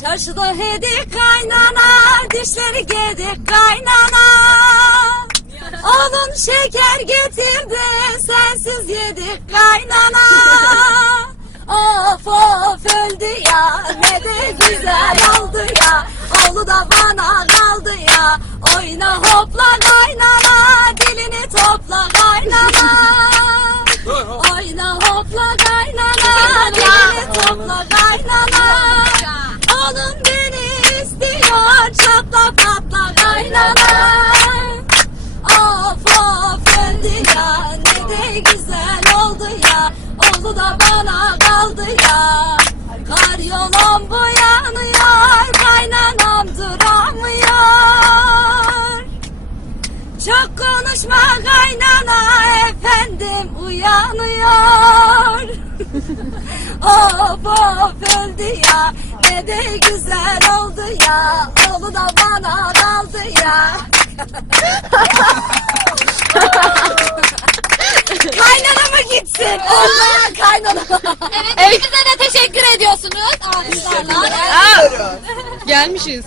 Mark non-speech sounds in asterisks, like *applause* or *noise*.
Çarşıda hedik kaynana, dişleri gedik kaynana. Oğlun şeker getirdi, sensiz yedik kaynana. Of of öldü ya, ne de güzel oldu ya. Oğlu da bana kaldı ya. Oyna hopla kaynana, dilini topla kaynana. Oyna hopla kaynana, dilini topla kaynana. Oğlum beni istiyor, çatla patla kaynana. Of of öldü ya, ne de güzel oldu ya. Oğlu da bana kaldı ya. Kar yolum bu yanıyor, kaynanam duramıyor. Çok konuşma kaynana efendim uyanıyor. *laughs* of of öldü ya ne de güzel oldu ya. Oğlu da bana kaldı ya. *laughs* kaynana mı gitsin? Allah kaynana. Evet, bize de teşekkür ediyorsunuz. Alkışlarla. Gelmişiz.